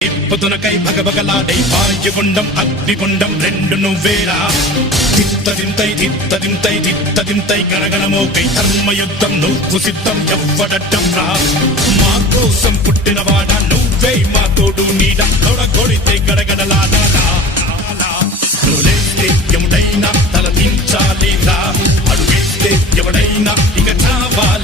పొద్దునకై భగభగలాడై వాయుగుండం అగ్నిగుండం రెండు నువ్వేరా తిత్తదింతై గణగణమోకై ధర్మయుద్ధం నువ్వు సిద్ధం ఎవ్వడట్టం రా మా కోసం పుట్టినవాడా నువ్వే మా తోడు నీడ కొడితే గడగడలాడాలా నువ్వులేస్తే ఎవడైనా తల దించాలి రా అడుగేస్తే ఎవడైనా ఇక చావా